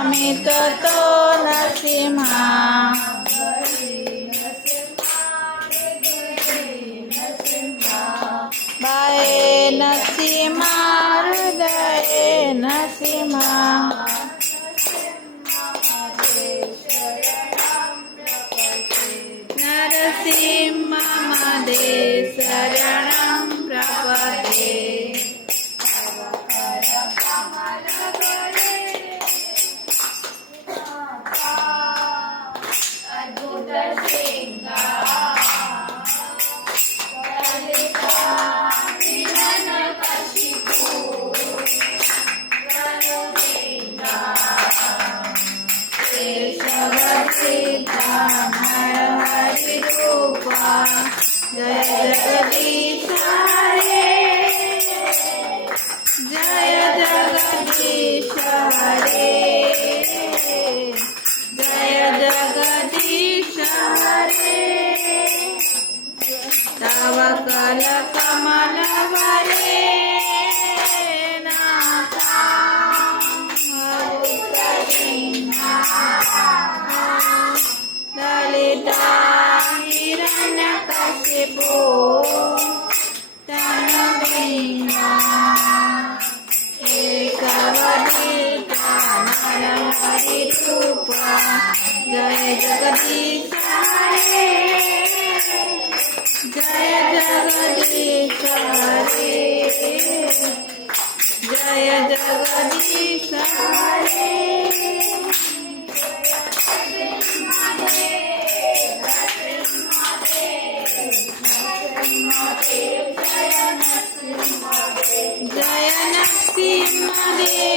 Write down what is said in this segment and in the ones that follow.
અમિત તો નરસિંહા બાએ નરસિંહા હૃદયે નરસિંહા નરસિંહ મદે શરણં પ્રપદે जय जगदीश हरे जय जगदीश हरे जय जगदीश हरे तव कल कमल वरे ललिता हिरण्यकशिपु तनुवीना एकवदिता नरहरिरूपा जय जगदीश हरे जय जगदीश हरे जय जगदीश हरे जय नरसिंहदेव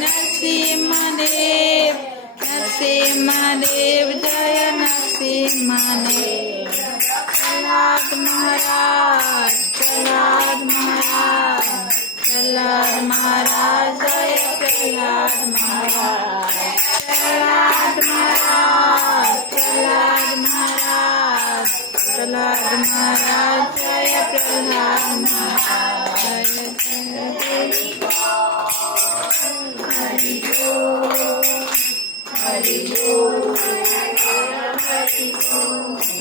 नरसिंहदेव नरसिंहदेव जय नरसिंहदेव प्रहलाद महाराज प्रहलाद महाराज प्रहलाद महाराज जय प्रहलाद महाराज प्रहलाद महाराज प्रहलाद महाराज प्रहलाद महाराज जय प्रहलाद महाराज जय हरि बोल हरि बोल हरि बोल।